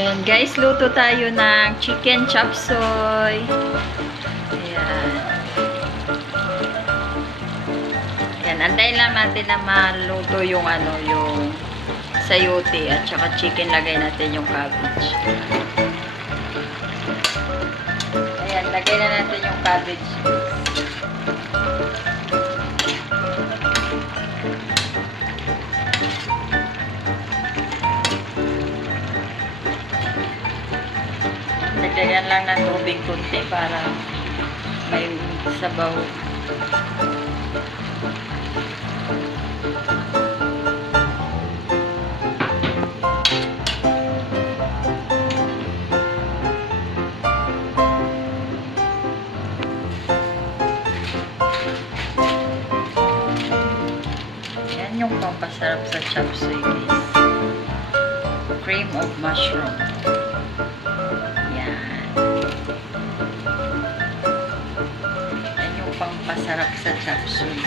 Ayan guys, luto tayo ng chicken chopsuey. Ayan. Ayan, antayin lang natin na maluto yung yung sayote at saka chicken. Lagay natin yung cabbage. Ayan, lagay na natin yung cabbage. Lagyan lang ng tubig kunti para may sabaw. Yan yung pampasarap sa chopsuey guys. Cream of mushroom. Pampasarap sa chopsuey.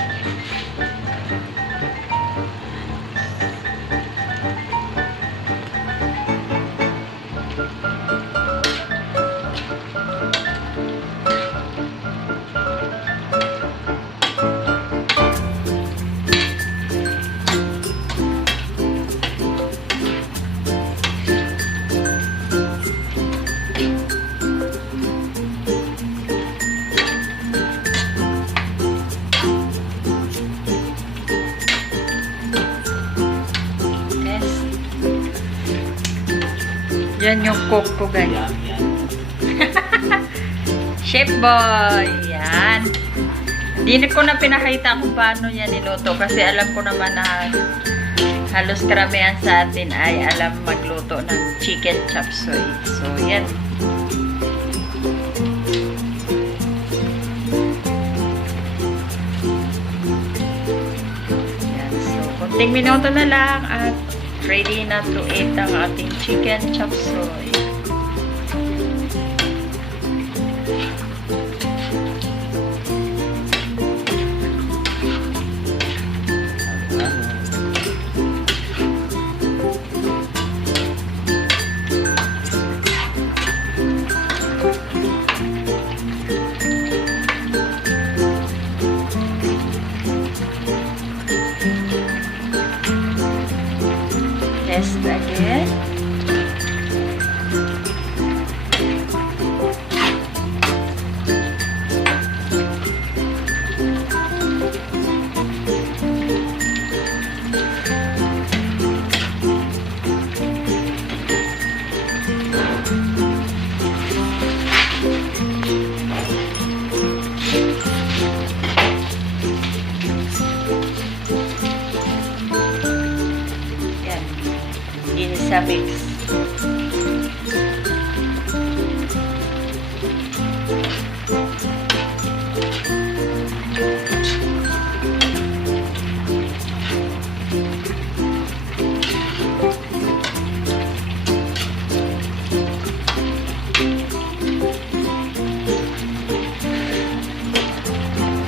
Yan yung cook ko guys. Chef boy. Yan. Hindi ko na pinakita kung paano yan niluto kasi alam ko naman na halos karamihan sa atin ay alam magluto ng chicken chopsuey. So yan. Yan. So kunting minuto na lang at ready na to eat ang ating chicken chopsuey. Test again. Sa mix.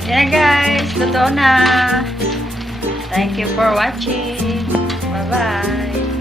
Yan guys, luto na. Thank you for watching. Bye-bye.